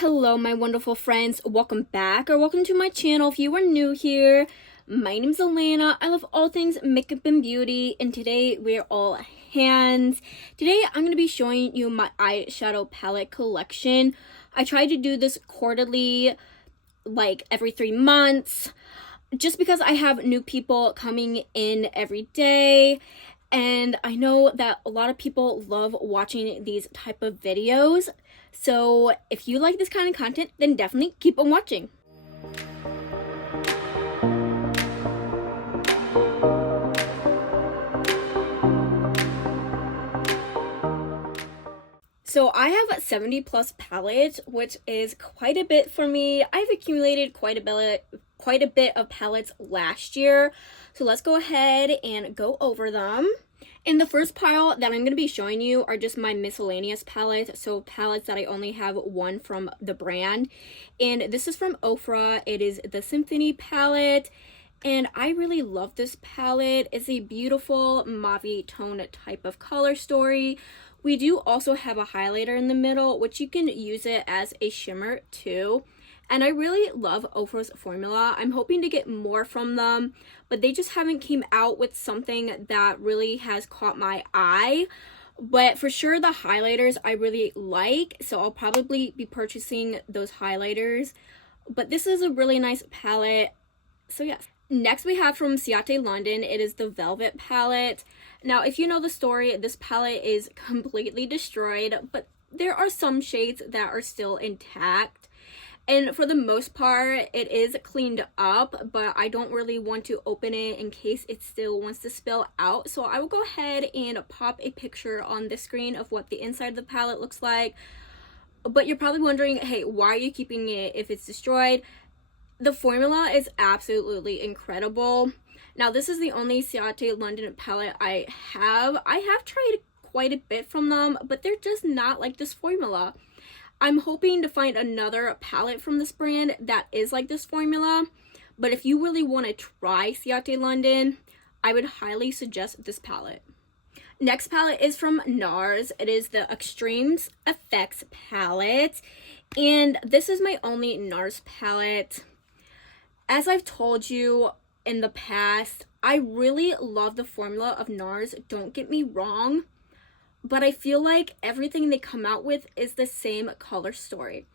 Hello, my wonderful friends. Welcome back or welcome to my channel. If you are new here, my name's Elena. I love all things makeup and beauty, and today we're all hands. Today I'm going to be showing you my eyeshadow palette collection. I try to do this quarterly, like every 3 months, just because I have new people coming in every day. And I know that a lot of people love watching these type of videos. So if you like this kind of content, then definitely keep on watching. So I have 70 plus palettes, which is quite a bit for me. I've accumulated quite a bit of palettes last year. So let's go ahead and go over them. In the first pile that I'm going to be showing you are just my miscellaneous palettes, so palettes that I only have one from the brand. And this is from Ofra. It is the Symphony palette, and I really love this palette. It's a beautiful mauve tone type of color story. We do also have a highlighter in the middle, which you can use it as a shimmer too. And I really love Ofra's formula. I'm hoping to get more from them, but they just haven't came out with something that really has caught my eye. But for sure, the highlighters I really like, so I'll probably be purchasing those highlighters. But this is a really nice palette, so yes. Next we have from Ciate London. It is the Velvet palette. Now, if you know the story, this palette is completely destroyed, but there are some shades that are still intact. And for the most part, it is cleaned up, but I don't really want to open it in case it still wants to spill out. So I will go ahead and pop a picture on the screen of what the inside of the palette looks like. But you're probably wondering, hey, why are you keeping it if it's destroyed? The formula is absolutely incredible. Now, this is the only Ciate London palette I have. I have tried quite a bit from them, but they're just not like this formula. I'm hoping to find another palette from this brand that is like this formula, but if you really want to try Ciate London, I would highly suggest this palette. Next palette is from NARS. It is the Extremes Effects palette, and this is my only NARS palette. As I've told you in the past, I really love the formula of NARS, don't get me wrong, but I feel like everything they come out with is the same color story.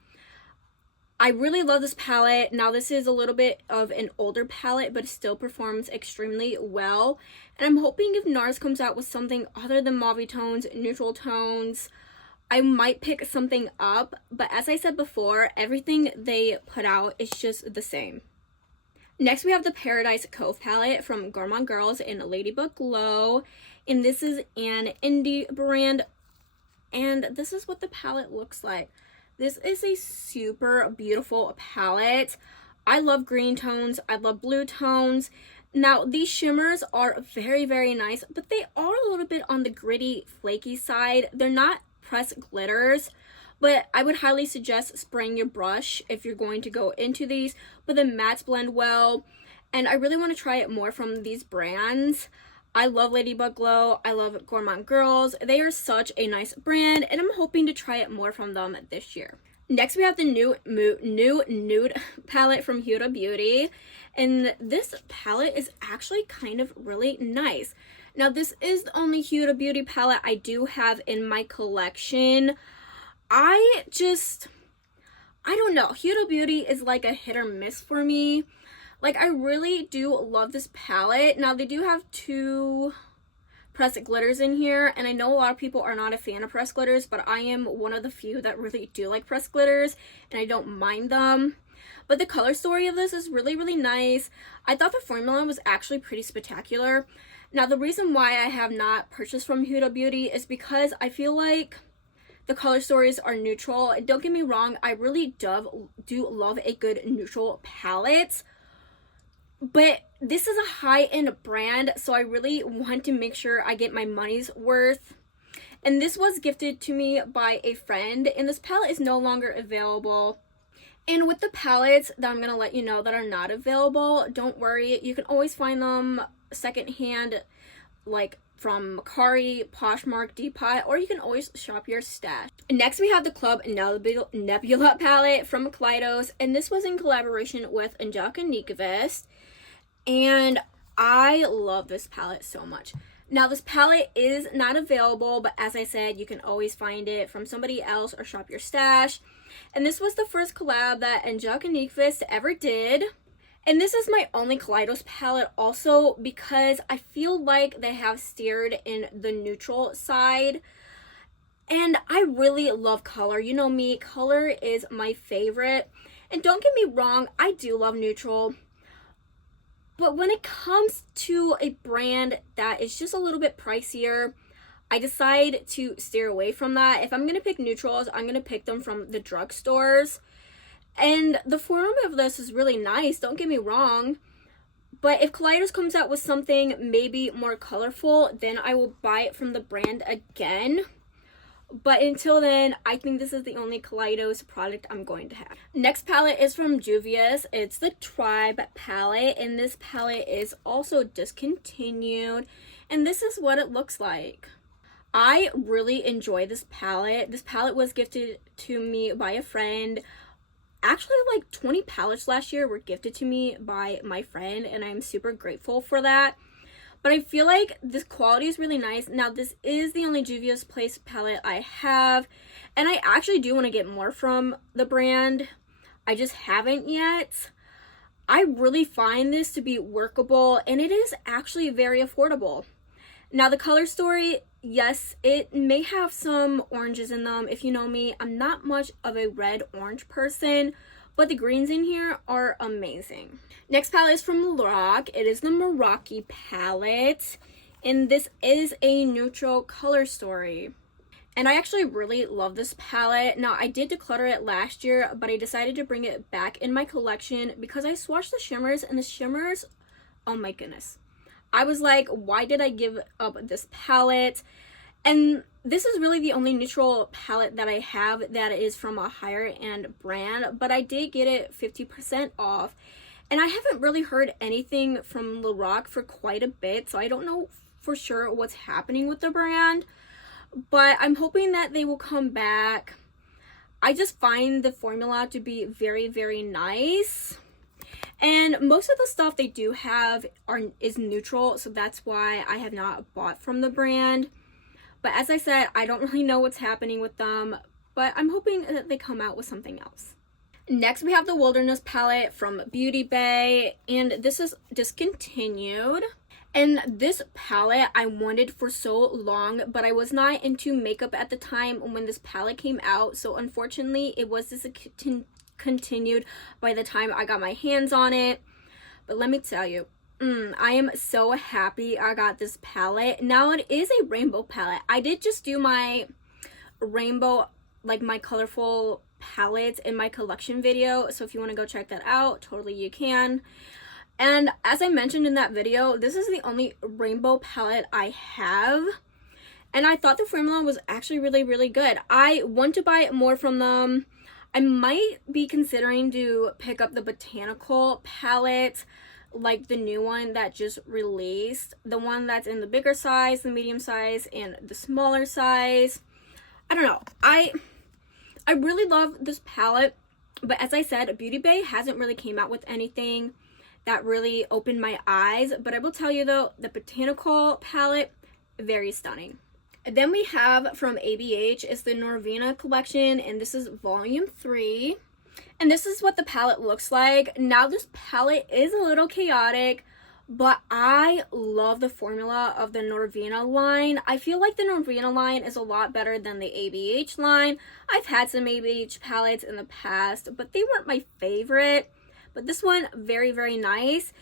I really love this palette. Now, this is a little bit of an older palette, but it still performs extremely well. And I'm hoping if NARS comes out with something other than mauve tones, neutral tones, I might pick something up. But as I said before, everything they put out is just the same. Next, we have the Paradise Cove palette from Gourmand Girls in Ladybug Glow. And this is an indie brand, and this is what the palette looks like. This is a super beautiful palette. I love green tones. I love blue tones. Now, these shimmers are very, very nice, but they are a little bit on the gritty, flaky side. They're not pressed glitters, but I would highly suggest spraying your brush if you're going to go into these. But the mattes blend well, and I really want to try it more from these brands. I love Ladybug Glow. I love Gourmand Girls. They are such a nice brand, and I'm hoping to try it more from them this year. Next, we have the new nude palette from Huda Beauty, and this palette is actually kind of really nice. Now, this is the only Huda Beauty palette I do have in my collection. I don't know. Huda Beauty is like a hit or miss for me. Like, I really do love this palette. Now, they do have 2 pressed glitters in here, and I know a lot of people are not a fan of pressed glitters, but I am one of the few that really do like pressed glitters, and I don't mind them. But the color story of this is really, really nice. I thought the formula was actually pretty spectacular. Now, the reason why I have not purchased from Huda Beauty is because I feel like the color stories are neutral. Don't get me wrong, I really do love a good neutral palette. But this is a high-end brand, so I really want to make sure I get my money's worth. And this was gifted to me by a friend, and this palette is no longer available. And with the palettes that I'm going to let you know that are not available, don't worry. You can always find them secondhand, like from Macari, Poshmark, Depot, or you can always shop your stash. Next, we have the Club Nebula palette from Kaleidos, and this was in collaboration with Angelica Nyqvist, and I love this palette so much. Now, this palette is not available, but as I said, you can always find it from somebody else or shop your stash. And this was the first collab that Angelica Nyqvist ever did. And this is my only Kaleidos palette also because I feel like they have steered in the neutral side. And I really love color. You know me, color is my favorite. And don't get me wrong, I do love neutral. But when it comes to a brand that is just a little bit pricier, I decide to steer away from that. If I'm going to pick neutrals, I'm going to pick them from the drugstores. And the formula of this is really nice, don't get me wrong. But if Kaleidos comes out with something maybe more colorful, then I will buy it from the brand again. But until then, I think this is the only Kaleidos product I'm going to have. Next palette is from Juvia's. It's the Tribe palette, and this palette is also discontinued. And this is what it looks like. I really enjoy this palette. This palette was gifted to me by a friend. Actually, like 20 palettes last year were gifted to me by my friend, and I'm super grateful for that. But I feel like this quality is really nice. Now, this is the only Juvia's Place palette I have, and I actually do want to get more from the brand. I just haven't yet. I really find this to be workable, and it is actually very affordable. Now, the color story, yes, it may have some oranges in them. If you know me, I'm not much of a red-orange person, but the greens in here are amazing. Next palette is from Lorac. It is the Meraki palette, and this is a neutral color story. And I actually really love this palette. Now, I did declutter it last year, but I decided to bring it back in my collection because I swatched the shimmers, and the shimmers, oh my goodness. I was like, why did I give up this palette? And this is really the only neutral palette that I have that is from a higher end brand, but I did get it 50% off. And I haven't really heard anything from Lorac for quite a bit, so I don't know for sure what's happening with the brand, but I'm hoping that they will come back. I just find the formula to be very, very nice. And most of the stuff they do have is neutral, so that's why I have not bought from the brand. But as I said, I don't really know what's happening with them, but I'm hoping that they come out with something else. Next, we have the Wilderness palette from Beauty Bay, and this is discontinued. And this palette I wanted for so long, but I was not into makeup at the time when this palette came out, so unfortunately it was discontinued by the time I got my hands on it. But let me tell you, I am so happy I got this palette. Now, it is a rainbow palette. I did just do my rainbow, like my colorful palettes in my collection video, so if you want to go check that out, totally you can. And as I mentioned in that video, this is the only rainbow palette I have, and I thought the formula was actually really, really good. I want to buy more from them. I might be considering to pick up the Botanical palette, like the new one that just released, the one that's in the bigger size, the medium size, and the smaller size. I don't know. I really love this palette, but as I said, Beauty Bay hasn't really came out with anything that really opened my eyes. But I will tell you though, the Botanical palette, very stunning. And then we have from ABH is the Norvina collection, and this is volume 3. And this is what the palette looks like. Now, this palette is a little chaotic, but I love the formula of the Norvina line. I feel like the Norvina line is a lot better than the ABH line. I've had some ABH palettes in the past, but they weren't my favorite. But this one, very, very nice.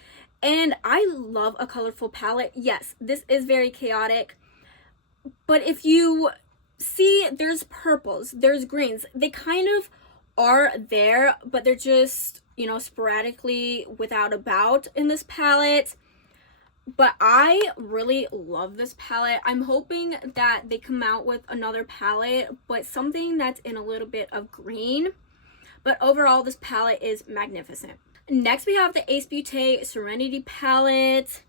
And I love a colorful palette. Yes, this is very chaotic. But if you see, there's purples, there's greens. They kind of are there, but they're just, you know, sporadically without a bout in this palette. But I really love this palette. I'm hoping that they come out with another palette, but something that's in a little bit of green. But overall, this palette is magnificent. Next, we have the Ace Beauté Serenity palette.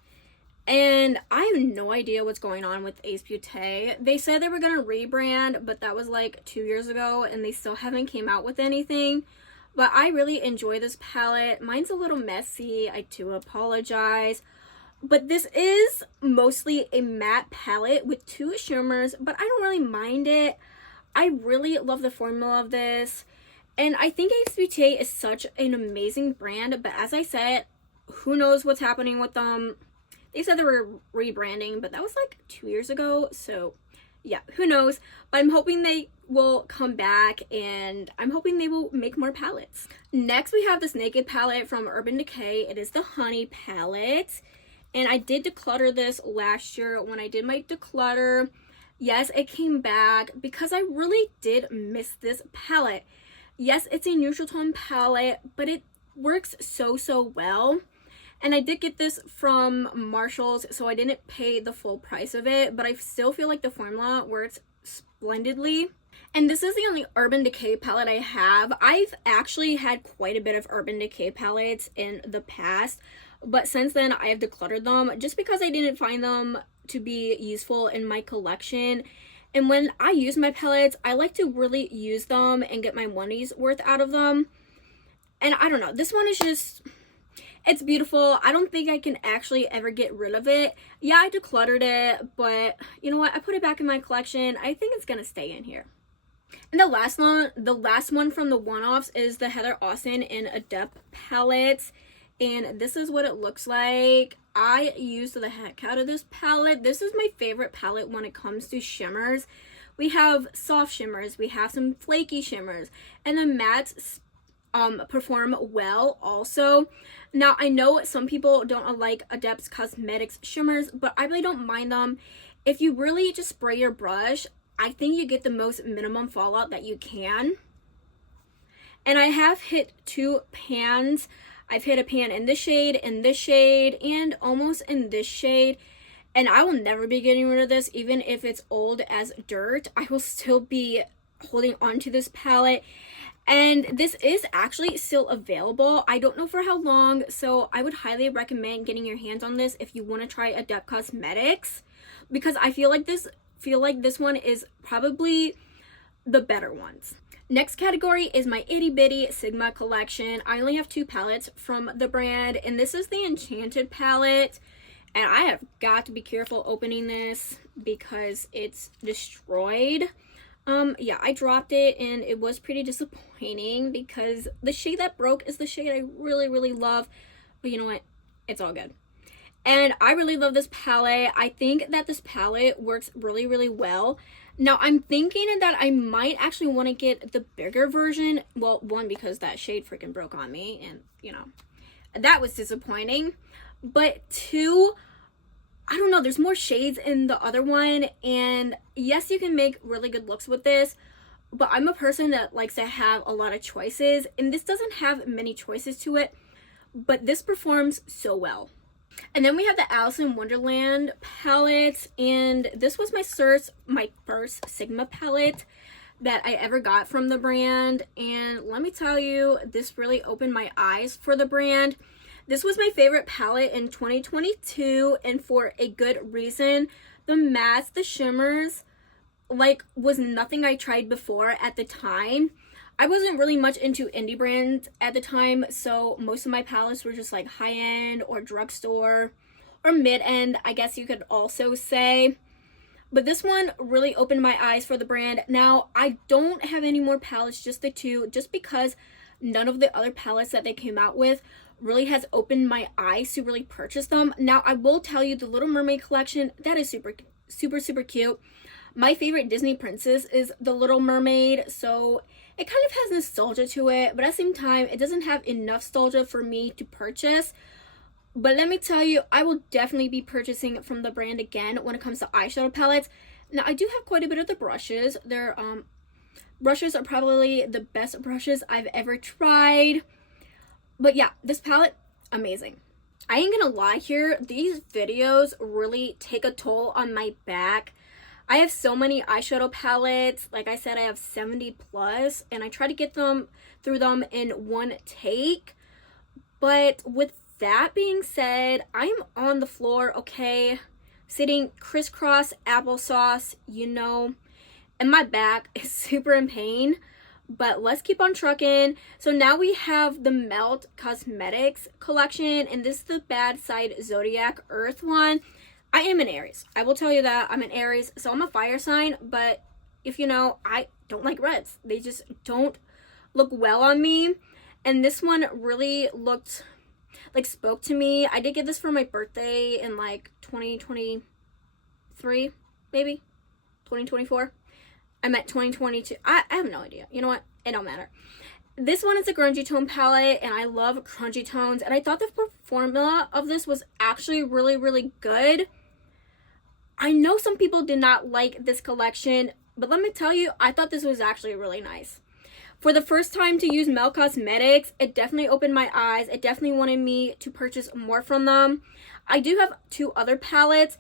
And I have no idea what's going on with Ace Beauté. They said they were going to rebrand, but that was like 2 years ago, and they still haven't came out with anything. But I really enjoy this palette. Mine's a little messy. I do apologize. But this is mostly a matte palette with 2 shimmers, but I don't really mind it. I really love the formula of this. And I think Ace Beauté is such an amazing brand, but as I said, who knows what's happening with them. They said they were rebranding, but that was like 2 years ago, so yeah, who knows. But I'm hoping they will come back, and I'm hoping they will make more palettes. Next, we have this Naked palette from Urban Decay. It is the Honey palette, and I did declutter this last year when I did my declutter. Yes, it came back because I really did miss this palette. Yes, it's a neutral tone palette, but it works so well. And I did get this from Marshall's, so I didn't pay the full price of it, but I still feel like the formula works splendidly. And this is the only Urban Decay palette I have. I've actually had quite a bit of Urban Decay palettes in the past, but since then I have decluttered them just because I didn't find them to be useful in my collection. And when I use my palettes, I like to really use them and get my money's worth out of them. And I don't know, this one is just... it's beautiful. I don't think I can actually ever get rid of it. Yeah, I decluttered it, but you know what? I put it back in my collection. I think it's gonna stay in here. And the last one from the one-offs is the Heather Austin in Adept palette. And this is what it looks like. I used the heck out of this palette. This is my favorite palette when it comes to shimmers. We have soft shimmers, we have some flaky shimmers, and the mattes perform well also. Now, I know some people don't like Adept Cosmetics shimmers, but I really don't mind them. If you really just spray your brush, I think you get the most minimum fallout that you can. And I have hit 2 pans. I've hit a pan in this shade, and almost in this shade. And I will never be getting rid of this, even if it's old as dirt. I will still be holding on to this palette. And this is actually still available. I don't know for how long, so I would highly recommend getting your hands on this if you want to try Adept Cosmetics, because I feel like this one is probably the better ones. Next category is my itty bitty Sigma collection. I only have 2 palettes from the brand, and this is the Enchanted palette. And I have got to be careful opening this because it's destroyed. Yeah, I dropped it and it was pretty disappointing because the shade that broke is the shade I really love. But you know what? It's all good. And I really love this palette. I think that this palette works really well. Now, I'm thinking that I might actually want to get the bigger version. Well, one, because that shade freaking broke on me, and, you know, that was disappointing. But 2, I don't know, there's more shades in the other one, and yes, you can make really good looks with this, but I'm a person that likes to have a lot of choices, and this doesn't have many choices to it, but this performs so well. And then we have the Alice in Wonderland palette, and this was my first Sigma palette that I ever got from the brand, and let me tell you, this really opened my eyes for the brand. This was my favorite palette in 2022, and for a good reason. The mattes, the shimmers, like, was nothing I tried before at the time. I wasn't really much into indie brands at the time, so most of my palettes were just like high-end or drugstore or mid-end, I guess you could also say. But this one really opened my eyes for the brand. Now, I don't have any more palettes, just the 2, just because none of the other palettes that they came out with really has opened my eyes to really purchase them. Now, I will tell you, the Little Mermaid collection, that is super cute. My favorite Disney princess is the Little Mermaid, so it kind of has nostalgia to it, but at the same time, it doesn't have enough nostalgia for me to purchase. But let me tell you, I will definitely be purchasing from the brand again when it comes to eyeshadow palettes. Now, I do have quite a bit of the brushes. Their brushes are probably the best brushes I've ever tried. But yeah, this palette, amazing. I ain't gonna lie here, these videos really take a toll on my back. I have so many eyeshadow palettes. Like I said, I have 70 plus, and I try to get them through them in one take. But with that being said, I'm on the floor, okay? Sitting crisscross applesauce, you know, and my back is super in pain. But let's keep on trucking. So now we have the Nomad Cosmetics collection, and this is the Bad Side Zodiac Earth one. I am an Aries. I will tell you that. I'm an Aries, so I'm a fire sign, but if you know, I don't like reds. They just don't look well on me. And this one really looked like spoke to me. I did get this for my birthday in like 2023, maybe 2024. I meant 2022. I have no idea. You know what? It don't matter. This one is a grungy tone palette, and I love grungy tones. And I thought the formula of this was actually really, really good. I know some people did not like this collection, but let me tell you, I thought this was actually really nice. For the first time to use Nomad Cosmetics, it definitely opened my eyes. It definitely wanted me to purchase more from them. I do have 2 other palettes,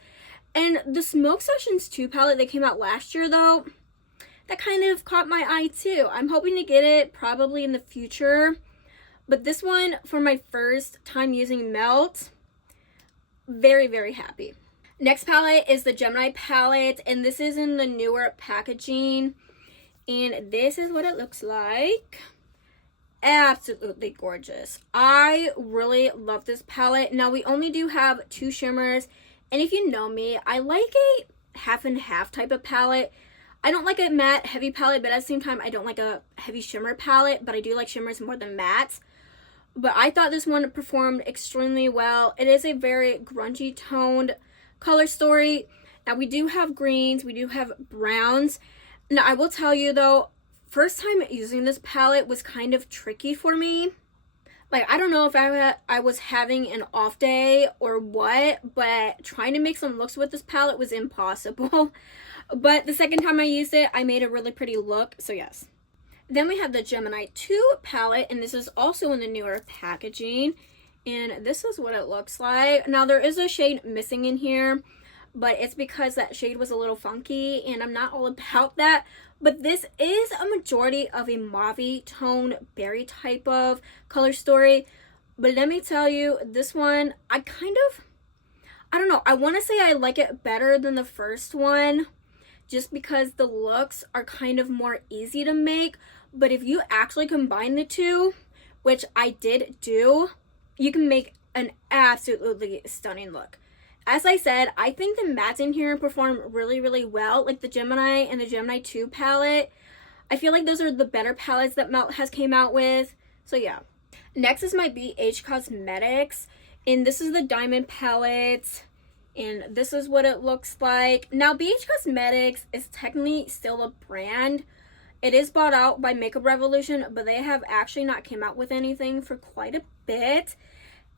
and the Smoke Sessions 2 palette that came out last year, though, that kind of caught my eye too. I'm hoping to get it probably in the future. But this one, for my first time using Melt, very, very happy. Next palette is the Gemini palette, and this is in the newer packaging. And this is what it looks like. Absolutely gorgeous. I really love this palette. Now, we only do have 2 shimmers. And if you know me, I like a half and half type of palette. I don't like a matte heavy palette, but at the same time, I don't like a heavy shimmer palette, but I do like shimmers more than mattes. But I thought this one performed extremely well. It is a very grungy toned color story. Now, we do have greens, we do have browns. Now, I will tell you though, first time using this palette was kind of tricky for me. Like, I don't know if I was having an off day or what, but trying to make some looks with this palette was impossible. But the second time I used it, I made a really pretty look, so yes. Then we have the Gemini 2 palette, and this is also in the newer packaging. And this is what it looks like. Now, there is a shade missing in here, but it's because that shade was a little funky, and I'm not all about that. But this is a majority of a mauve tone, berry type of color story. But let me tell you, this one, I don't know. I want to say I like it better than the first one, just because the looks are kind of more easy to make. But if you actually combine the two, which I did do, you can make an absolutely stunning look. As I said, I think the mattes in here perform really, really well, like the Gemini and the Gemini 2 palette. I feel like those are the better palettes that Melt has came out with. So yeah. Next is my BH Cosmetics, and this is the Diamond palette. And this is what it looks like. Now, BH Cosmetics is technically still a brand. It is bought out by Makeup Revolution, but they have actually not came out with anything for quite a bit.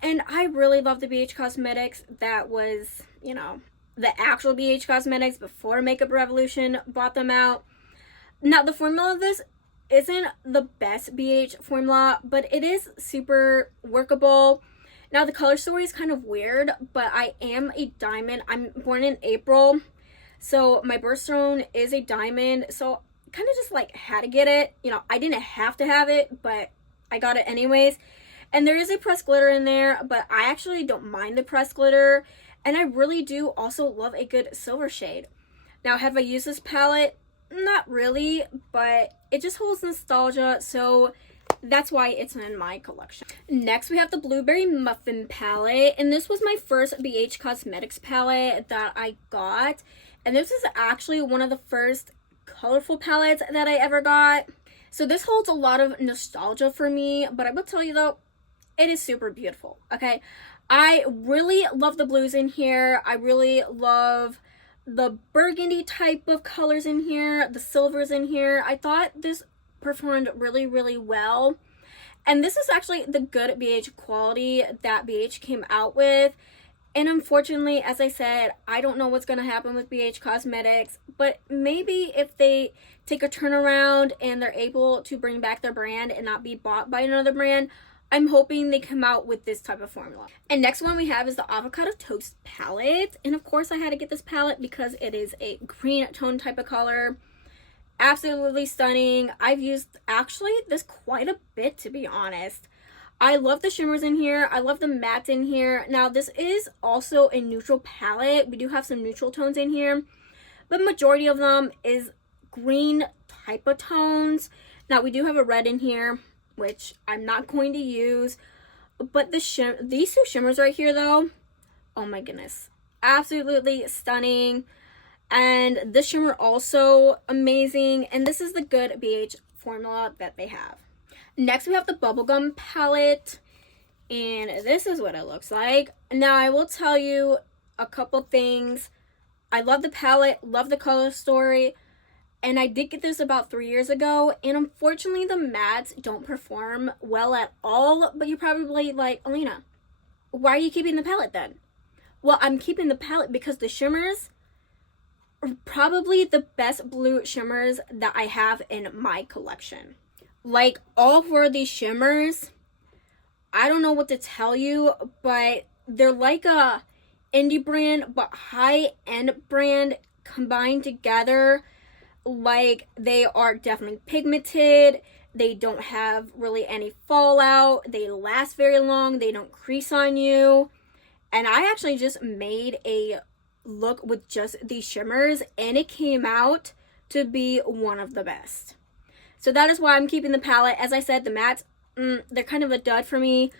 And I really love the BH Cosmetics that was, you know, the actual BH Cosmetics before Makeup Revolution bought them out. Now, the formula of this isn't the best BH formula, but it is super workable. Now, the color story is kind of weird, but I am a diamond. I'm born in April, so my birthstone is a diamond, so kind of just like had to get it. You know, I didn't have to have it, but I got it anyways. And there is a pressed glitter in there, but I actually don't mind the pressed glitter, and I really do also love a good silver shade. Now, have I used this palette? Not really, but it just holds nostalgia, so that's why it's in my collection. Next, we have the Blueberry Muffin palette, and this was my first BH Cosmetics palette that I got, and this is actually one of the first colorful palettes that I ever got. So this holds a lot of nostalgia for me, but I will tell you though, it is super beautiful, okay? I really love the blues in here. I really love the burgundy type of colors in here, the silvers in here. I thought this performed really, really well. And this is actually the good BH quality that BH came out with. And unfortunately, as I said, I don't know what's going to happen with BH Cosmetics, but maybe if they take a turnaround and they're able to bring back their brand and not be bought by another brand, I'm hoping they come out with this type of formula. And next one we have is the Avocado Toast palette. And of course I had to get this palette because it is a green tone type of color. Absolutely stunning. I've used actually this quite a bit, to be honest. I love the shimmers in here. I love the mattes in here. Now, this is also a neutral palette. We do have some neutral tones in here, but majority of them is green type of tones. Now, we do have a red in here, which I'm not going to use, but these two shimmers right here, though, oh my goodness, absolutely stunning. And this shimmer also amazing, and this is the good BH formula that they have. Next, we have the Bubblegum palette, and this is what it looks like. Now, I will tell you a couple things. I love the palette, love the color story, and I did get this about 3 years ago, and unfortunately, the mattes don't perform well at all, but you're probably like, Alena, why are you keeping the palette then? Well, I'm keeping the palette because the shimmers are probably the best blue shimmers that I have in my collection. Like, all four of these shimmers, I don't know what to tell you, but they're like a indie brand, but high-end brand combined together. Like, they are definitely pigmented. They don't have really any fallout. They last very long. They don't crease on you. And I actually just made a look with just these shimmers, and it came out to be one of the best. So that is why I'm keeping the palette. As I said, the mattes, they're kind of a dud for me.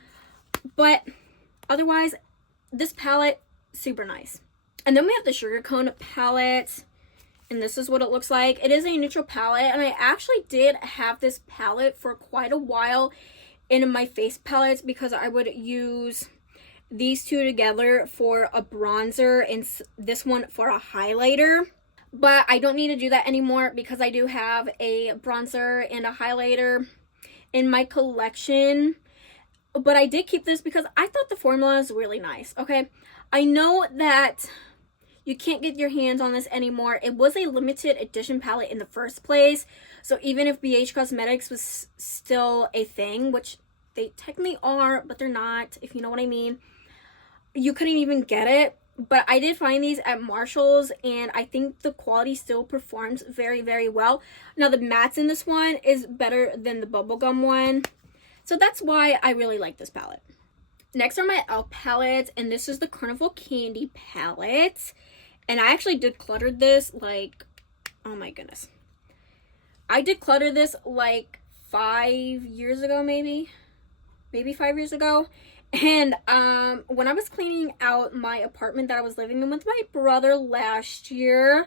But otherwise, this palette, super nice. And then we have the Sugar Cone palette. And this is what it looks like. It is a neutral palette. And I actually did have this palette for quite a while in my face palettes, because I would use these two together for a bronzer and this one for a highlighter. But I don't need to do that anymore because I do have a bronzer and a highlighter in my collection. But I did keep this because I thought the formula is really nice, okay? I know that you can't get your hands on this anymore. It was a limited edition palette in the first place. So even if BH Cosmetics was still a thing, which they technically are, but they're not, if you know what I mean, you couldn't even get it. But I did find these at Marshall's, and I think the quality still performs very, very well. Now, the mattes in this one is better than the bubblegum one. So that's why I really like this palette. Next are my e.l.f. palettes, and this is the Carnival Candy palette. And I actually decluttered this like, oh my goodness. I decluttered this like 5 years ago, maybe 5 years ago. And when I was cleaning out my apartment that I was living in with my brother last year,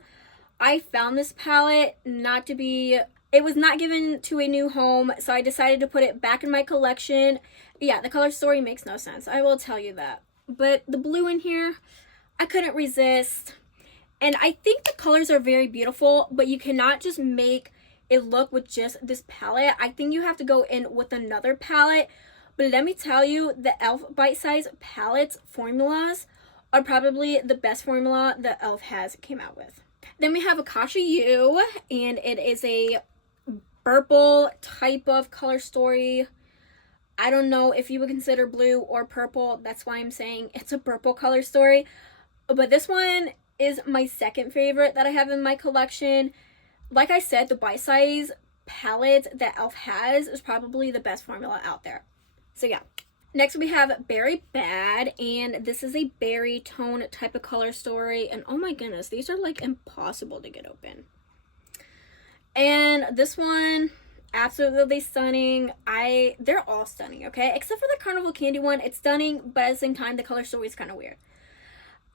I found this palette it was not given to a new home, so I decided to put it back in my collection. Yeah, the color story makes no sense, I will tell you that. But the blue in here, I couldn't resist. And I think the colors are very beautiful, but you cannot just make it look with just this palette. I think you have to go in with another palette. But let me tell you, the e.l.f. Bite Size palettes formulas are probably the best formula that e.l.f. has came out with. Then we have Akasha U, and it is a purple type of color story. I don't know if you would consider blue or purple. That's why I'm saying it's a purple color story. But this one is my second favorite that I have in my collection. Like I said, the Bite Size palette that e.l.f. has is probably the best formula out there. So yeah. Next we have Berry Bad, and this is a berry tone type of color story. And oh my goodness, these are like impossible to get open. And this one, absolutely stunning. They're all stunning, okay? Except for the Carnival Candy one, it's stunning, but at the same time, the color story is kind of weird.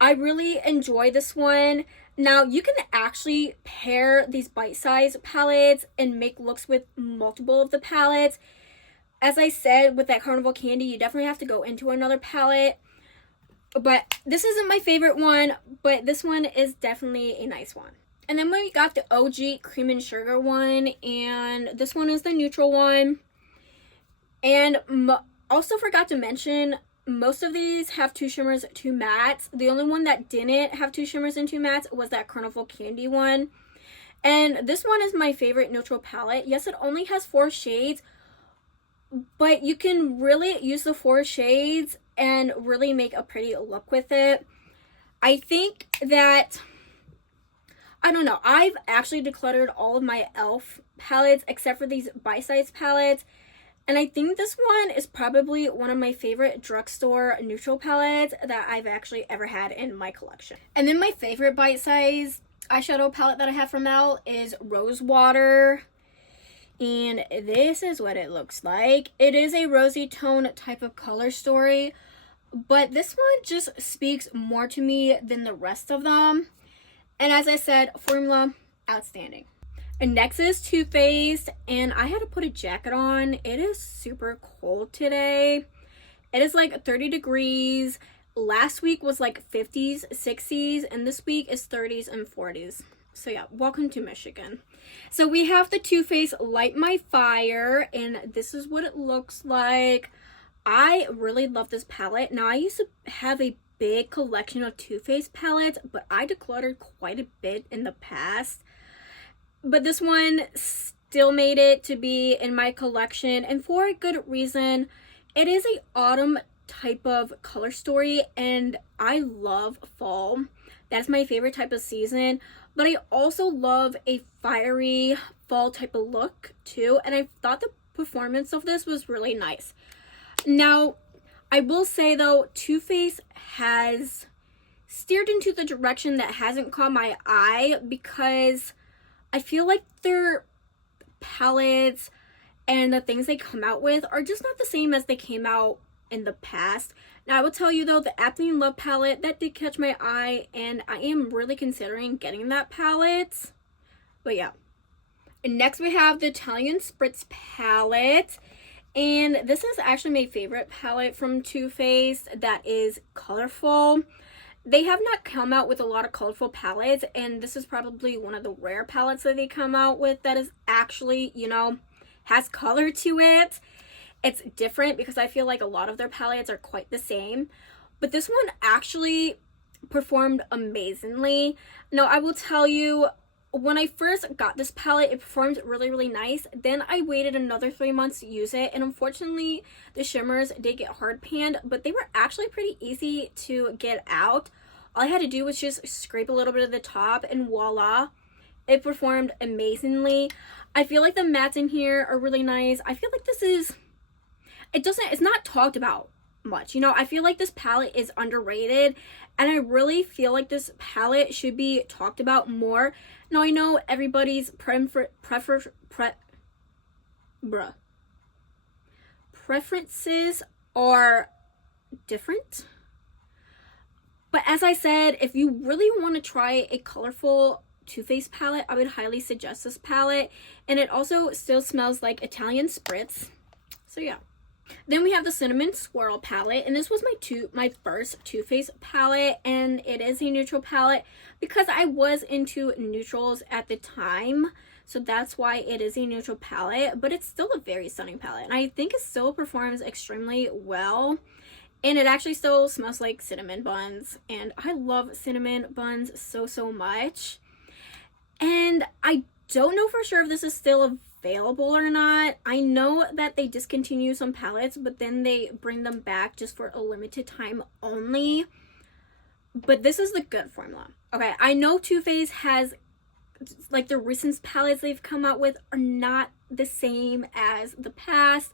I really enjoy this one. Now, you can actually pair these bite-size palettes and make looks with multiple of the palettes. As I said, with that Carnival Candy, you definitely have to go into another palette. But this isn't my favorite one, but this one is definitely a nice one. And then we got the OG Cream and Sugar one, and this one is the neutral one. And also forgot to mention, most of these have 2 shimmers, 2 mattes. The only one that didn't have 2 shimmers and 2 mattes was that Carnival Candy one. And this one is my favorite neutral palette. Yes, it only has 4 shades, but you can really use the 4 shades and really make a pretty look with it. I think that, I don't know, I've actually decluttered all of my e.l.f. palettes except for these bite-size palettes. And I think this one is probably one of my favorite drugstore neutral palettes that I've actually ever had in my collection. And then my favorite bite size eyeshadow palette that I have from E.l.f. is Rose Water. And this is what it looks like. It is a rosy tone type of color story, but this one just speaks more to me than the rest of them. And as I said, formula, outstanding. And next is Too Faced, and I had to put a jacket on. It is super cold today. It is like 30 degrees. Last week was like 50s, 60s, and this week is 30s and 40s. So yeah, welcome to Michigan. So we have the Too Faced Light My Fire, and this is what it looks like. I really love this palette. Now, I used to have a big collection of Too Faced palettes, but I decluttered quite a bit in the past. But this one still made it to be in my collection, and for a good reason. It is a autumn type of color story, and I love fall. That's my favorite type of season, but I also love a fiery fall type of look too, and I thought the performance of this was really nice. Now, I will say though, Too Faced has steered into the direction that hasn't caught my eye, because I feel like their palettes and the things they come out with are just not the same as they came out in the past. Now, I will tell you though, the Afternoon Love palette, that did catch my eye, and I am really considering getting that palette. But yeah. And next we have the Italian Spritz palette. And this is actually my favorite palette from Too Faced that is colorful. They have not come out with a lot of colorful palettes, and this is probably one of the rare palettes that they come out with that is actually, you know, has color to it. It's different because I feel like a lot of their palettes are quite the same, but this one actually performed amazingly. Now, I will tell you, when I first got this palette, it performed really, really nice. Then I waited another 3 months to use it, and unfortunately, the shimmers did get hard panned, but they were actually pretty easy to get out. All I had to do was just scrape a little bit of the top, and voila, it performed amazingly. I feel like the mattes in here are really nice. I feel like this is, it's not talked about much. You know, I feel like this palette is underrated, and I really feel like this palette should be talked about more. Now, I know everybody's preferences are different, but as I said, if you really want to try a colorful Too Faced palette, I would highly suggest this palette. And it also still smells like Italian Spritz. So yeah. Then we have the Cinnamon Swirl palette, and this was my first Too Faced palette, and it is a neutral palette because I was into neutrals at the time, so that's why it is a neutral palette. But it's still a very stunning palette, and I think it still performs extremely well, and it actually still smells like cinnamon buns, and I love cinnamon buns so much. And I don't know for sure if this is still available or not. I know that they discontinue some palettes, but then they bring them back just for a limited time only. But this is the good formula. Okay, I know Too Faced has, like, the recent palettes they've come out with are not the same as the past.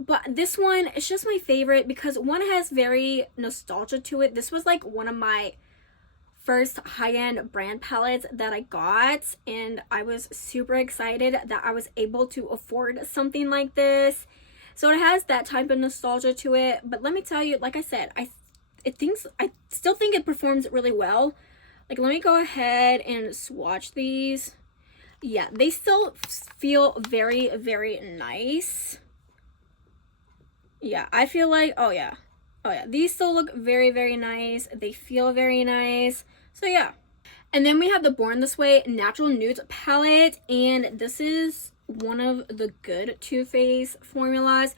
But this one is just my favorite because one has very nostalgia to it. This was like one of my first high-end brand palettes that I got, and I was super excited that I was able to afford something like this. So it has that type of nostalgia to it. But let me tell you, like I said, I still think it performs really well. Like, let me go ahead and swatch these. Yeah, they still feel very, very nice. Yeah, I feel like, oh yeah, these still look very, very nice. They feel very nice. So yeah. And then we have the Born This Way Natural Nudes palette, and this is one of the good Too Faced formulas.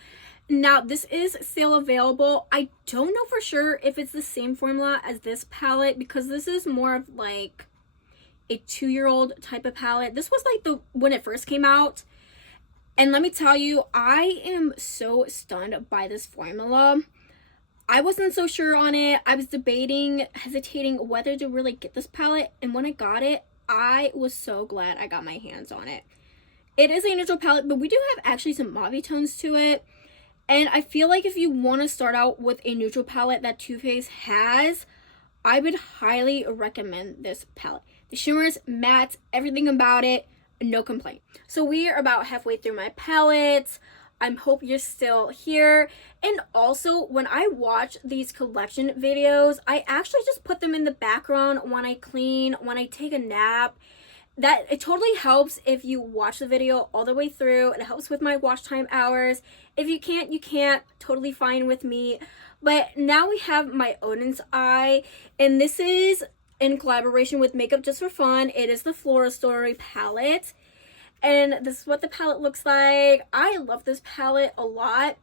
Now, this is still available. I don't know for sure if it's the same formula as this palette, because this is more of like a 2-year-old type of palette. This was like when it first came out. And let me tell you, I am so stunned by this formula. I wasn't so sure on it. I was hesitating whether to really get this palette. And when I got it, I was so glad I got my hands on it. It is a neutral palette, but we do have actually some mauve tones to it. And I feel like if you want to start out with a neutral palette that Too Faced has, I would highly recommend this palette. The shimmers, mattes, everything about it, no complaint. So we are about halfway through my palettes. I hope you're still here. And also, when I watch these collection videos, I actually just put them in the background when I clean, when I take a nap. That it totally helps if you watch the video all the way through. It helps with my watch time hours. If you can't, you can't. Totally fine with me. But now we have my Odin's Eye, and this is in collaboration with Makeup Just for Fun. It is the Flora Story palette, and this is what the palette looks like. I love this palette a lot,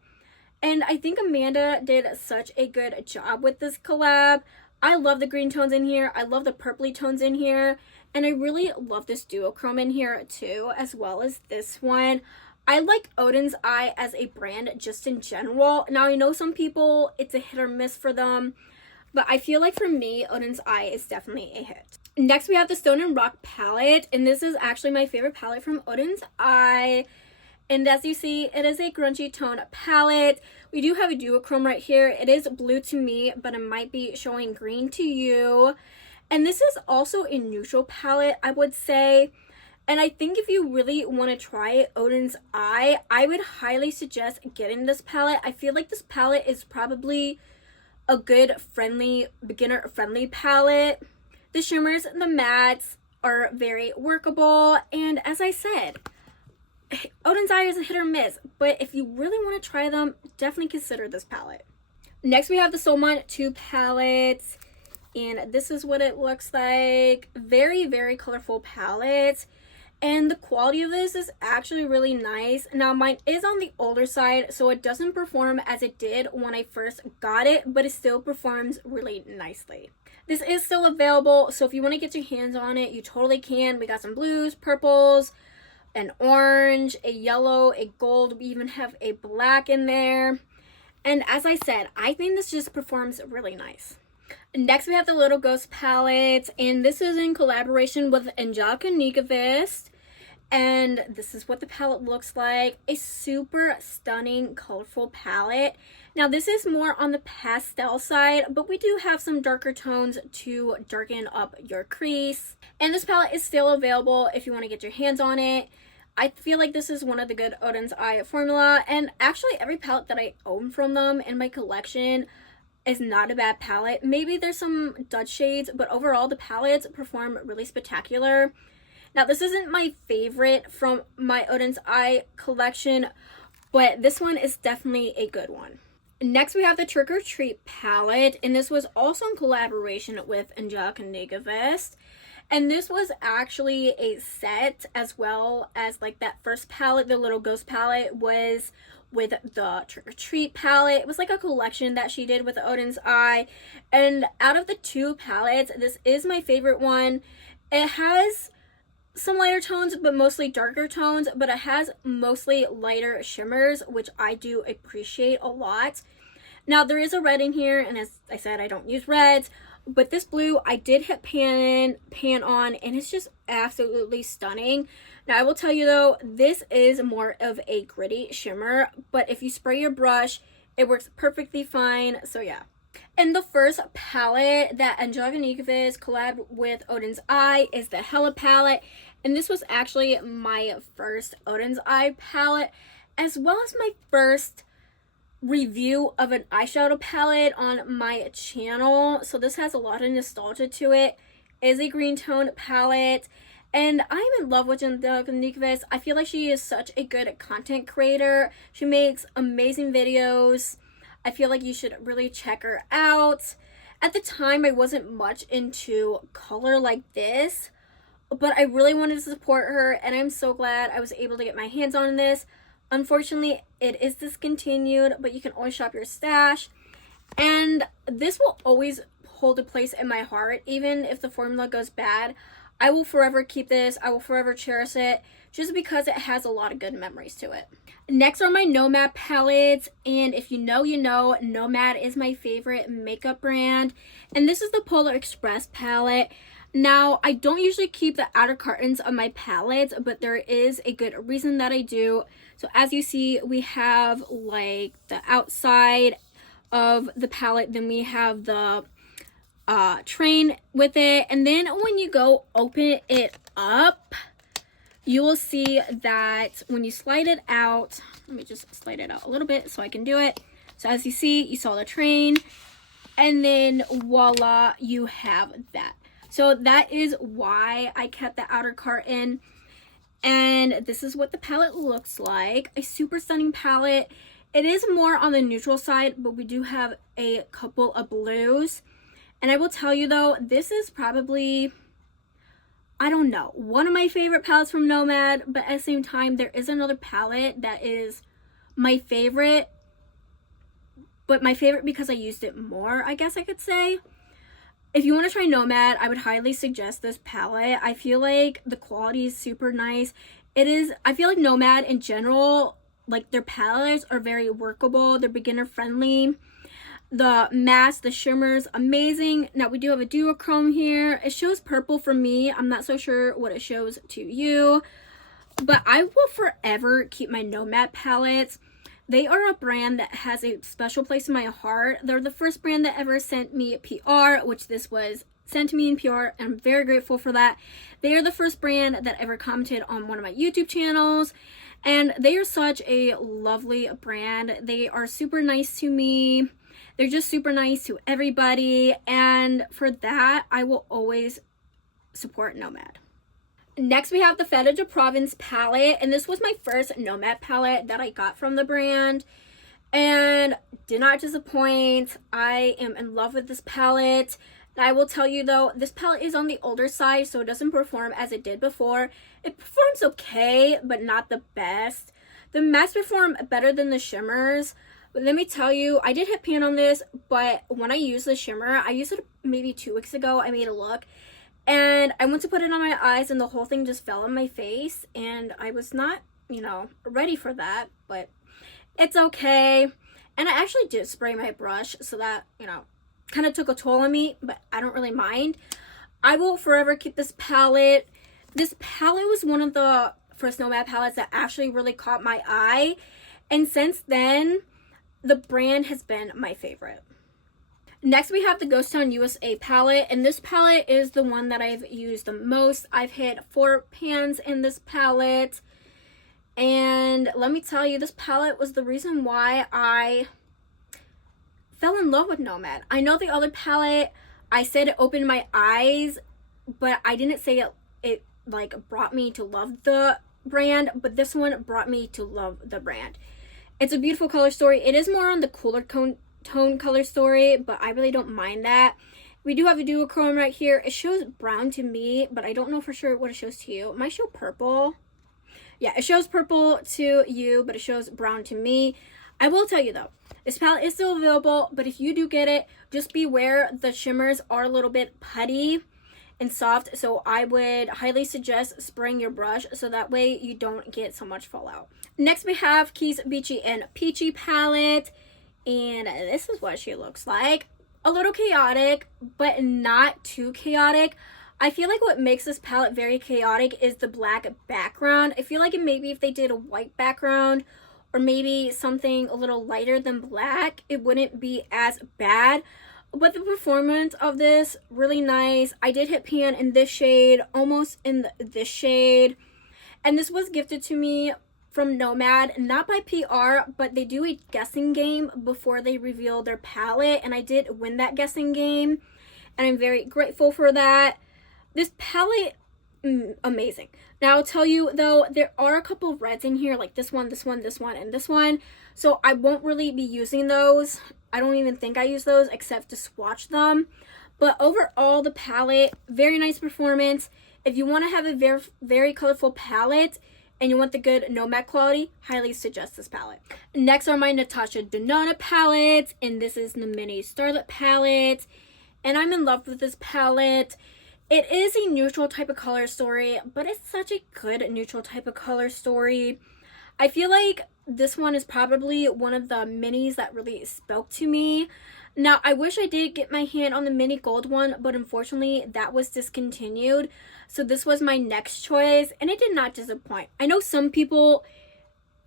and I think Amanda did such a good job with this collab. I love the green tones in here. I love the purpley tones in here. And I really love this duochrome in here too, as well as this one. I like Odin's Eye as a brand just in general. Now, I know some people, it's a hit or miss for them, but I feel like for me, Odin's Eye is definitely a hit. Next, we have the Stone and Rock palette, and this is actually my favorite palette from Odin's Eye. And as you see, it is a grungy tone palette. We do have a duochrome right here. It is blue to me, but it might be showing green to you. And this is also a neutral palette, I would say. And I think if you really want to try Odin's Eye, I would highly suggest getting this palette. I feel like this palette is probably a good, friendly, beginner-friendly palette. The shimmers and the mattes are very workable. And as I said, Odin's Eye is a hit or miss. But if you really want to try them, definitely consider this palette. Next, we have the Soulmont 2 palettes. And this is what it looks like. Very, very colorful palette. And the quality of this is actually really nice. Now, mine is on the older side, so it doesn't perform as it did when I first got it, but it still performs really nicely. This is still available, so if you want to get your hands on it, you totally can. We got some blues, purples, an orange, a yellow, a gold. We even have a black in there. And as I said, I think this just performs really nice. Next, we have the Little Ghost palette, and this is in collaboration with Angelica Nyqvist, and this is what the palette looks like. A super stunning, colorful palette. Now, this is more on the pastel side, but we do have some darker tones to darken up your crease. And this palette is still available if you want to get your hands on it. I feel like this is one of the good Odin's Eye formula, and actually every palette that I own from them in my collection is not a bad palette. Maybe there's some dud shades, but overall the palettes perform really spectacular. Now, this isn't my favorite from my Odin's Eye collection, but this one is definitely a good one. Next, we have the Trick or Treat palette, and this was also in collaboration with Angelica Nyqvist. And this was actually a set, as well as like that first palette, the Little Ghost palette, was with the Trick or Treat palette. It was like a collection that she did with Odin's Eye. And out of the two palettes, this is my favorite one. It has some lighter tones, but mostly darker tones, but it has mostly lighter shimmers, which I do appreciate a lot. Now, there is a red in here, and as I said, I don't use reds, but this blue I did hit pan on, and it's just absolutely stunning. Now, I will tell you though, this is more of a gritty shimmer, but if you spray your brush, it works perfectly fine. So yeah. And the first palette that Angelica Nyqvist collabed with Odin's Eye is the Hella palette. And this was actually my first Odin's Eye palette, as well as my first review of an eyeshadow palette on my channel. So this has a lot of nostalgia to it. It is a green tone palette. And I'm in love with Angelica Nyqvist. I feel like she is such a good content creator. She makes amazing videos. I feel like you should really check her out. At the time, I wasn't much into color like this, but I really wanted to support her, and I'm so glad I was able to get my hands on this. Unfortunately, it is discontinued, but you can always shop your stash. And this will always hold a place in my heart, even if the formula goes bad. I will forever keep this. I will forever cherish it, just because it has a lot of good memories to it. Next are my Nomad palettes, and if you know, you know, Nomad is my favorite makeup brand. And this is the Polar Express palette. Now, I don't usually keep the outer cartons of my palettes, but there is a good reason that I do. So as you see, we have like the outside of the palette, then we have the train with it, and then when you go open it up, you will see that when you slide it out, let me just slide it out a little bit so I can do it. So as you see, you saw the train, and then voila, you have that. So that is why I kept the outer carton. And this is what the palette looks like. A super stunning palette. It is more on the neutral side, but we do have a couple of blues. And I will tell you though, this is probably, I don't know, one of my favorite palettes from Nomad. But at the same time, there is another palette that is my favorite. But my favorite because I used it more, I guess I could say. If you want to try Nomad, I would highly suggest this palette. I feel like the quality is super nice. I feel like Nomad in general, like their palettes are very workable. They're beginner friendly. The mattes, the shimmers, amazing. Now we do have a duochrome here. It shows purple for me. I'm not so sure what it shows to you. But I will forever keep my Nomad palettes. They are a brand that has a special place in my heart. They're the first brand that ever sent me a PR, which this was sent to me in PR, and I'm very grateful for that. They are the first brand that ever commented on one of my YouTube channels, and they are such a lovely brand. They are super nice to me. They're just super nice to everybody, and for that, I will always support Nomad. Next, we have the Feta de Provence palette, and this was my first Nomad palette that I got from the brand, and did not disappoint. I am in love with this palette. And I will tell you though, this palette is on the older side, so it doesn't perform as it did before. It performs okay, but not the best. The mattes perform better than the shimmers. But let me tell you, I did hit pan on this, but when I used the shimmer, I used it maybe 2 weeks ago. I made a look. And I went to put it on my eyes and the whole thing just fell on my face. And I was not, ready for that. But it's okay. And I actually did spray my brush. So that, kind of took a toll on me. But I don't really mind. I will forever keep this palette. This palette was one of the first Nomad palettes that actually really caught my eye. And since then, the brand has been my favorite. Next, we have the Ghost Town USA palette, and this palette is the one that I've used the most. I've hit 4 pans in this palette, and let me tell you, this palette was the reason why I fell in love with Nomad. I know the other palette, I said it opened my eyes, but I didn't say it like brought me to love the brand, but this one brought me to love the brand. It's a beautiful color story. It is more on the cooler tone color story, but I really don't mind that. We do have a duochrome right here. It shows brown to me, but I don't know for sure what it shows to you. It might show purple. Yeah, it shows purple to you, but it shows brown to me. I will tell you though, this palette is still available, but if you do get it, just beware the shimmers are a little bit putty and soft, so I would highly suggest spraying your brush so that way you don't get so much fallout. Next, we have Keys Beachy and Peachy palette. And this is what she looks like. A little chaotic, but not too chaotic. I feel like what makes this palette very chaotic is the black background. I feel like maybe if they did a white background or maybe something a little lighter than black, it wouldn't be as bad. But the performance of this, really nice. I did hit pan in this shade, almost in this shade. And this was gifted to me from Nomad, not by PR, but they do a guessing game before they reveal their palette, and I did win that guessing game, and I'm very grateful for that. This palette, amazing. Now I'll tell you though, there are a couple of reds in here, like this one, this one, this one, and this one, so I won't really be using those. I don't even think I use those except to swatch them. But overall, the palette, very nice performance. If you want to have a very, very colorful palette and you want the good Nomad quality, highly suggest this palette. Next are my Natasha Denona palettes, and this is the Mini Starlit palette, and I'm in love with this palette. It is a neutral type of color story, but it's such a good neutral type of color story. I feel like this one is probably one of the minis that really spoke to me. Now, I wish I did get my hand on the mini gold one, but unfortunately that was discontinued. So this was my next choice, and it did not disappoint. I know some people,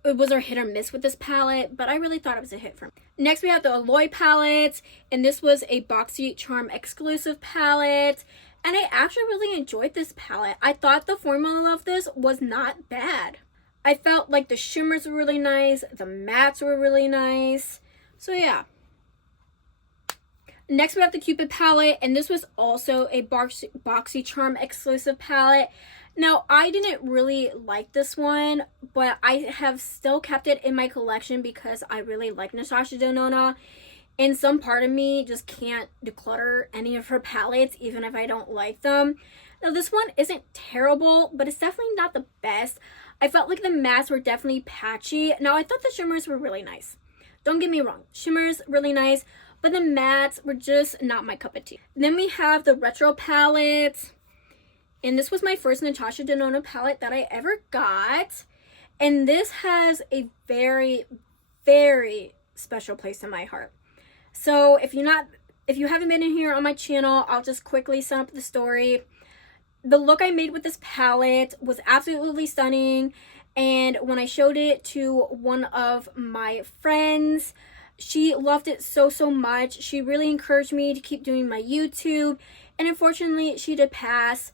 it was a hit or miss with this palette, but I really thought it was a hit for me. Next, we have the Alloy palette, and this was a BoxyCharm exclusive palette, and I actually really enjoyed this palette. I thought the formula of this was not bad. I felt like the shimmers were really nice, the mattes were really nice, so yeah. Next, we have the Cupid palette, and this was also a BoxyCharm exclusive palette. Now, I didn't really like this one, but I have still kept it in my collection because I really like Natasha Denona, and some part of me just can't declutter any of her palettes, even if I don't like them. Now, this one isn't terrible, but it's definitely not the best. I felt like the mattes were definitely patchy. Now, I thought the shimmers were really nice. Don't get me wrong, shimmers really nice, but the mattes were just not my cup of tea. Then we have the Retro palette. And this was my first Natasha Denona palette that I ever got. And this has a very, very special place in my heart. So if you haven't been in here on my channel, I'll just quickly sum up the story. The look I made with this palette was absolutely stunning. And when I showed it to one of my friends, she loved it so much. She really encouraged me to keep doing my YouTube, and unfortunately she did pass.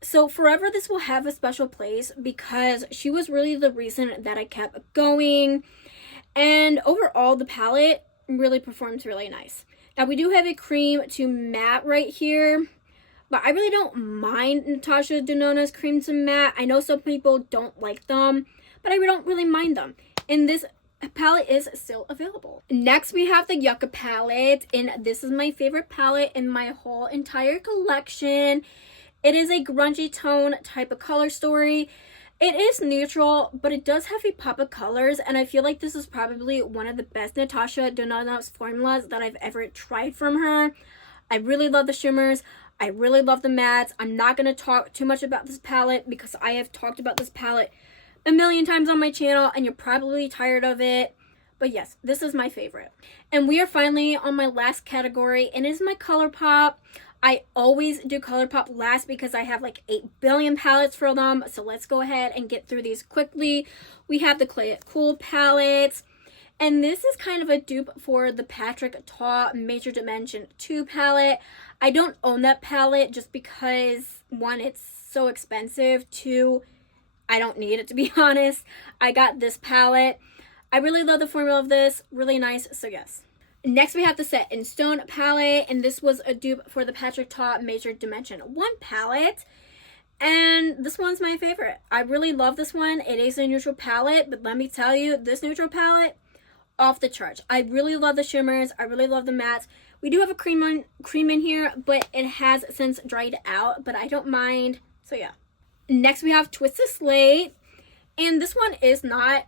So forever this will have a special place because she was really the reason that I kept going. And overall the palette really performs really nice. Now we do have a cream to matte right here, but I really don't mind Natasha Denona's cream to matte. I know some people don't like them, but I don't really mind them. And this palette is still available. Next, we have the Yucca palette, and this is my favorite palette in my whole entire collection. It is a grungy tone type of color story. It is neutral, but it does have a pop of colors, and I feel like this is probably one of the best Natasha Denona's formulas that I've ever tried from her. I really love the shimmers. I really love the mattes. I'm not going to talk too much about this palette because I have talked about this palette a million times on my channel and you're probably tired of it. But yes, this is my favorite. And we are finally on my last category, and it is my ColourPop. I always do ColourPop last because I have like 8 billion palettes for them. So let's go ahead and get through these quickly. We have the Clay It Cool palette. And this is kind of a dupe for the Patrick Ta Major Dimension 2 palette. I don't own that palette just because, one, it's so expensive. Two, I don't need it, to be honest. I got this palette. I really love the formula of this. Really nice, so yes. Next, we have the Set in Stone palette, and this was a dupe for the Patrick Ta Major Dimension 1 palette. And this one's my favorite. I really love this one. It is a neutral palette, but let me tell you, this neutral palette, off the charts. I really love the shimmers. I really love the mattes. We do have a cream in here, but it has since dried out, but I don't mind, so yeah. Next, we have Twisted Slate, and this one is not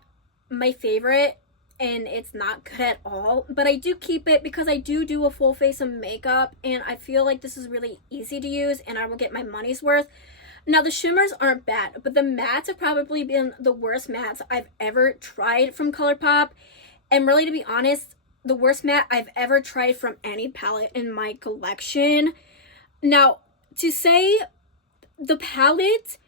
my favorite, and it's not good at all, but I do keep it because I do a full face of makeup, and I feel like this is really easy to use, and I will get my money's worth. Now, the shimmers aren't bad, but the mattes have probably been the worst mattes I've ever tried from ColourPop, and really, to be honest, the worst matte I've ever tried from any palette in my collection. Now, to say the palette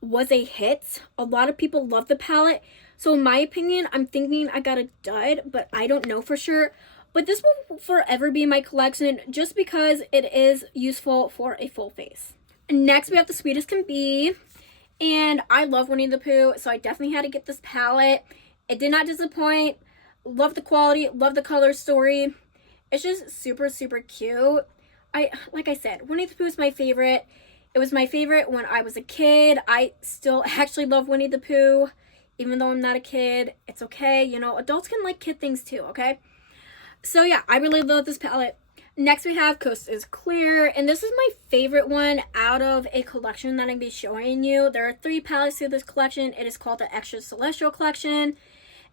was a hit, a lot of people love the palette, so in my opinion, I'm thinking I got a dud, but I don't know for sure. But this will forever be in my collection just because it is useful for a full face. Next, we have the Sweet as Can Be, and I love Winnie the Pooh, so I definitely had to get this palette. It did not disappoint. Love the quality, love the color story. It's just super cute. Like I said, Winnie the Pooh is my favorite. It was my favorite when I was a kid. I still actually love Winnie the Pooh, even though I'm not a kid. It's okay, you know, adults can like kid things too, okay? So yeah, I really love this palette. Next, we have Coast is Clear, and this is my favorite one out of a collection that I'm going to be showing you. There are 3 palettes to this collection. It is called the Extra Celestial Collection,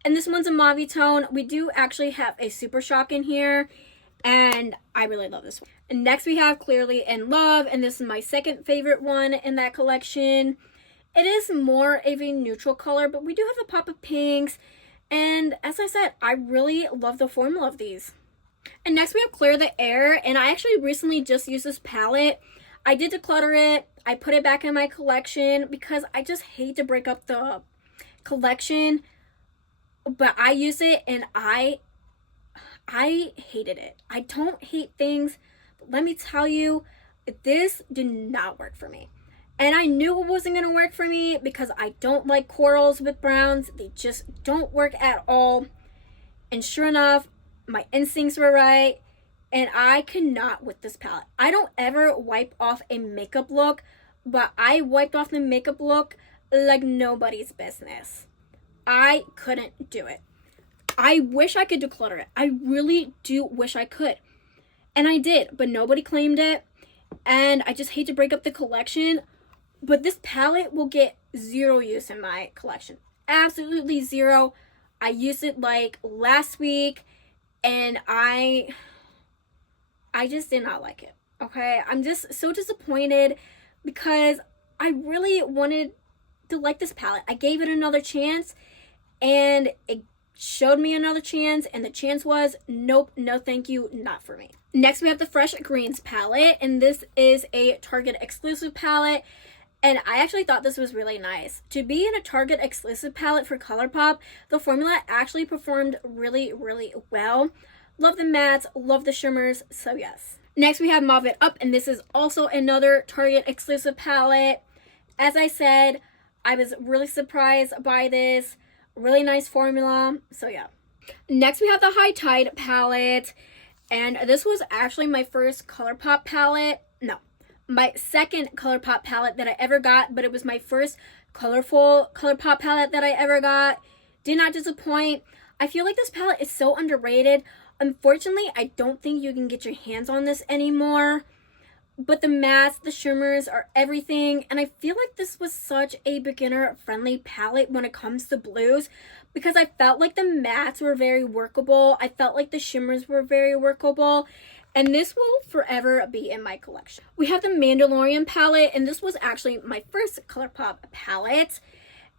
and this one's a mauve tone. We do actually have a Super Shock in here, and I really love this one. And next, we have Clearly in Love, and this is my second favorite one in that collection. It is more of a neutral color, but we do have a pop of pinks, and as I said, I really love the formula of these. And next we have Clear the Air, and I actually recently just used this palette. I did declutter it. I put it back in my collection because I just hate to break up the collection, but I use it and I hated it. I don't hate things, but let me tell you, this did not work for me. And I knew it wasn't going to work for me because I don't like corals with browns. They just don't work at all. And sure enough, my instincts were right. And I could not with this palette. I don't ever wipe off a makeup look, but I wiped off the makeup look like nobody's business. I couldn't do it. I wish I could declutter it. I really do wish I could. And I did, but nobody claimed it. And I just hate to break up the collection. But this palette will get zero use in my collection. Absolutely zero. I used it like last week and I just did not like it. Okay? I'm just so disappointed because I really wanted to like this palette. I gave it another chance and it showed me another chance, and the chance was nope, no thank you, not for me. Next we have the Fresh Greens palette, and this is a Target exclusive palette. And I actually thought this was really nice. To be in a Target exclusive palette for ColourPop, the formula actually performed really, really well. Love the mattes, love the shimmers, so yes. Next we have Mauve It Up, and this is also another Target exclusive palette. As I said, I was really surprised by this. Really nice formula, so yeah. Next we have the High Tide palette, and this was actually my first ColourPop palette. No, my second ColourPop palette that I ever got, but it was my first colorful ColourPop palette that I ever got. Did not disappoint. I feel like this palette is so underrated. Unfortunately, I don't think you can get your hands on this anymore. But the mattes, the shimmers are everything. And I feel like this was such a beginner-friendly palette when it comes to blues, because I felt like the mattes were very workable. I felt like the shimmers were very workable. And this will forever be in my collection. We have the Mandalorian palette, and this was actually my first ColourPop palette.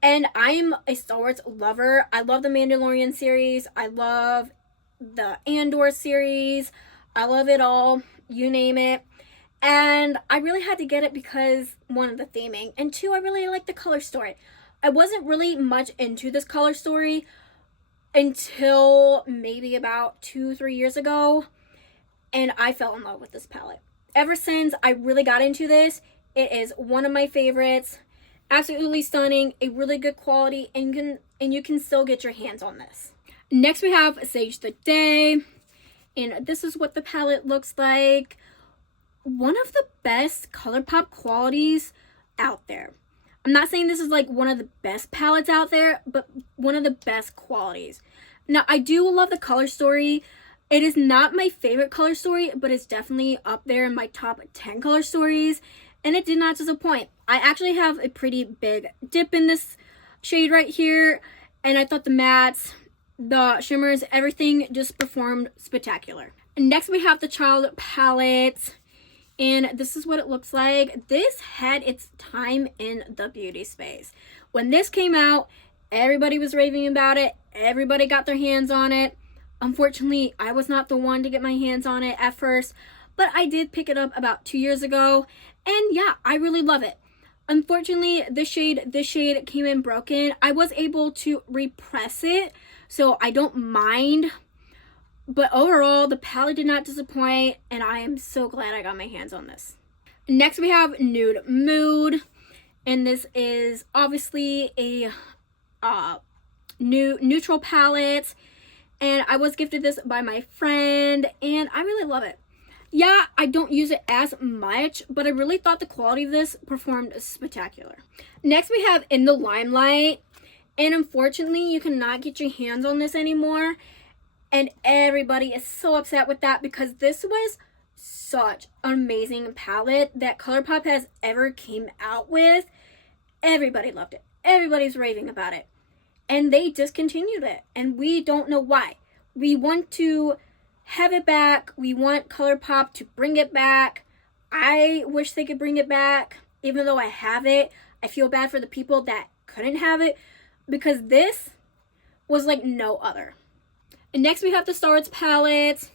And I'm a Star Wars lover. I love the Mandalorian series. I love the Andor series. I love it all. You name it. And I really had to get it because, one, of the theming, and two, I really like the color story. I wasn't really much into this color story until maybe about 2-3 years ago, and I fell in love with this palette. Ever since I really got into this, it is one of my favorites. Absolutely stunning, a really good quality, and you can still get your hands on this. Next we have Sage the Day, and this is what the palette looks like. One of the best ColourPop qualities out there. I'm not saying this is like one of the best palettes out there, but one of the best qualities. Now, I do love the color story. It is not my favorite color story, but it's definitely up there in my top 10 color stories, and it did not disappoint. I actually have a pretty big dip in this shade right here, and I thought the mattes, the shimmers, everything just performed spectacular. And next we have the Child palette. And this is what it looks like. This had its time in the beauty space. When this came out, everybody was raving about it. Everybody got their hands on it. Unfortunately, I was not the one to get my hands on it at first, but I did pick it up about 2 years ago. And yeah, I really love it. Unfortunately, this shade came in broken. I was able to repress it, so I don't mind. But overall, the palette did not disappoint, and I am so glad I got my hands on this. Next, we have Nude Mood, and this is obviously a neutral palette, and I was gifted this by my friend, and I really love it. Yeah, I don't use it as much, but I really thought the quality of this performed spectacular. Next, we have In the Limelight, and unfortunately, you cannot get your hands on this anymore. And everybody is so upset with that because this was such an amazing palette that ColourPop has ever came out with. Everybody loved it. Everybody's raving about it. And they discontinued it. And we don't know why. We want to have it back. We want ColourPop to bring it back. I wish they could bring it back. Even though I have it, I feel bad for the people that couldn't have it because this was like no other. And next we have the Star Wars palette,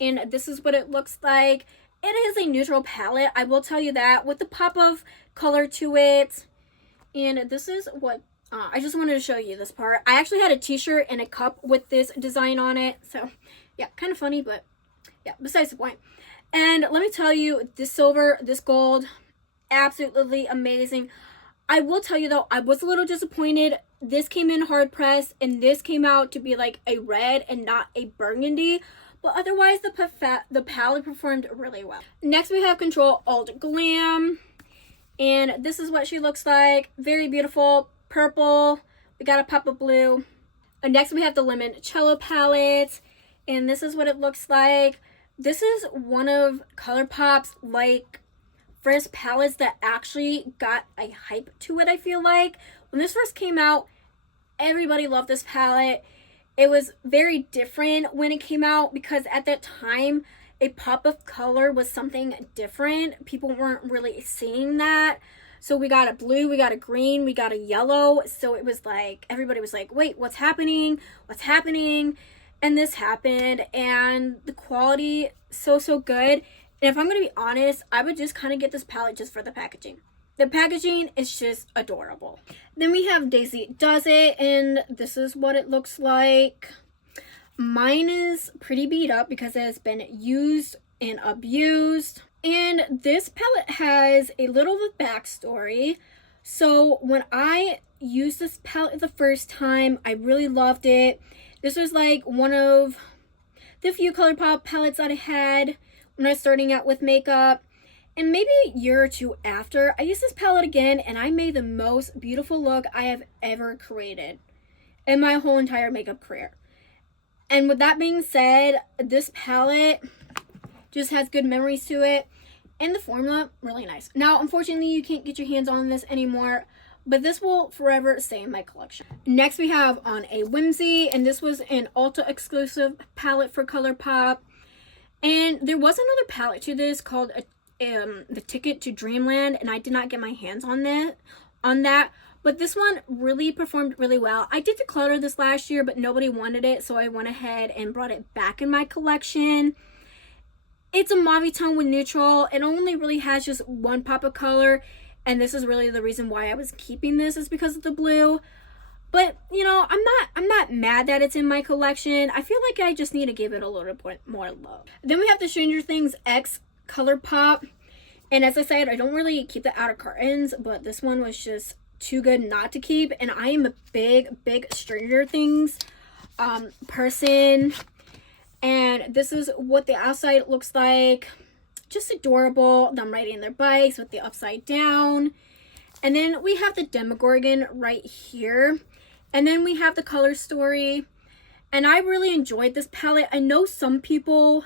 and this is what it looks like. It is a neutral palette, I will tell you that, with the pop of color to it. And this is what, I just wanted to show you this part. I actually had a t-shirt and a cup with this design on it. So, yeah, kind of funny, but yeah, besides the point. And let me tell you, this silver, this gold, absolutely amazing. I will tell you though, I was a little disappointed. This came in hard pressed, and this came out to be like a red and not a burgundy. But otherwise, the palette performed really well. Next, we have Control Alt Glam. And this is what she looks like. Very beautiful. Purple. We got a pop of blue. And next, we have the Limoncello palette. And this is what it looks like. This is one of ColourPop's like first palettes that actually got a hype to it, I feel like. When this first came out, everybody loved this palette. It was very different when it came out because at that time, a pop of color was something different. People weren't really seeing that. So we got a blue, we got a green, we got a yellow. So it was like, everybody was like, wait, what's happening? What's happening? And this happened, and the quality, so good. And if I'm going to be honest, I would just kind of get this palette just for the packaging. The packaging is just adorable. Then we have Daisy Does It, and this is what it looks like. Mine is pretty beat up because it has been used and abused. And this palette has a little of a backstory. So when I used this palette the first time, I really loved it. This was like one of the few ColourPop palettes that I had when I was starting out with makeup. And maybe a year or two after, I used this palette again, and I made the most beautiful look I have ever created in my whole entire makeup career. And with that being said, this palette just has good memories to it. And the formula, really nice. Now, unfortunately, you can't get your hands on this anymore, but this will forever stay in my collection. Next, we have On a Whimsy, and this was an Ulta exclusive palette for ColourPop. And there was another palette to this called The Ticket to Dreamland, and I did not get my hands on that. But this one really performed really well. I did declutter this last year, but nobody wanted it, so I went ahead and brought it back in my collection. It's a mauve tone with neutral. It only really has just one pop of color, and this is really the reason why I was keeping this, is because of the blue. But, you know, I'm not mad that it's in my collection. I feel like I just need to give it a little bit more love. Then we have the Stranger Things X ColourPop. And as I said, I don't really keep the outer curtains, but this one was just too good not to keep. And I am a big Stranger Things person. And this is what the outside looks like. Just adorable. Them riding their bikes with the upside down. And then we have the Demogorgon right here. And then we have the Color Story. And I really enjoyed this palette. I know some people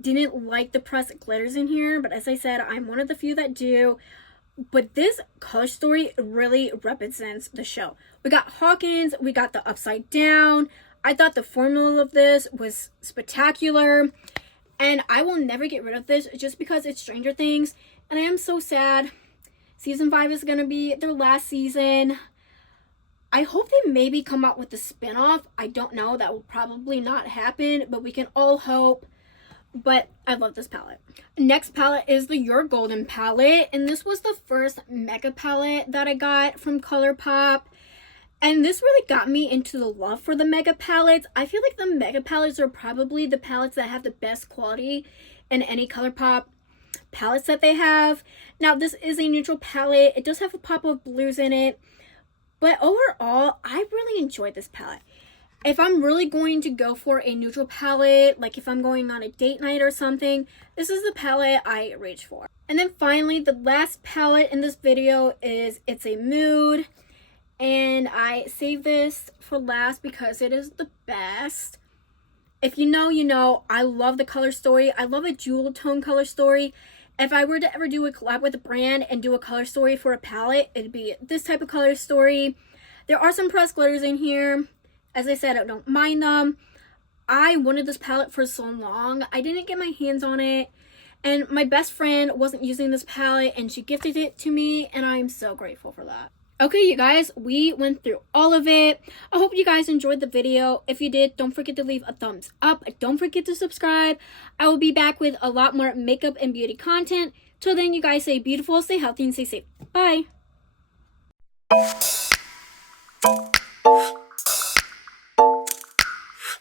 didn't like the pressed glitters in here, but as I said, I'm one of the few that do. But this Color Story really represents the show. We got Hawkins, we got the upside down. I thought the formula of this was spectacular, and I will never get rid of this just because it's Stranger Things, and I am so sad. Season 5 is going to be their last season. I hope they maybe come out with a spinoff. I don't know. That will probably not happen, but we can all hope. But I love this palette. Next palette is the Your Golden palette. And this was the first mega palette that I got from ColourPop. And this really got me into the love for the mega palettes. I feel like the mega palettes are probably the palettes that have the best quality in any ColourPop palettes that they have. Now, this is a neutral palette. It does have a pop of blues in it. But overall, I really enjoyed this palette. If I'm really going to go for a neutral palette, like if I'm going on a date night or something, this is the palette I reach for. And then finally, the last palette in this video is It's a Mood. And I saved this for last because it is the best. If you know, you know. I love the color story. I love a jewel tone color story. If I were to ever do a collab with a brand and do a color story for a palette, it'd be this type of color story. There are some pressed glitters in here. As I said, I don't mind them. I wanted this palette for so long. I didn't get my hands on it. And my best friend wasn't using this palette and she gifted it to me, and I'm so grateful for that. Okay, you guys, we went through all of it. I hope you guys enjoyed the video. If you did, don't forget to leave a thumbs up. Don't forget to subscribe. I will be back with a lot more makeup and beauty content. Till then, you guys stay beautiful, stay healthy, and stay safe. Bye.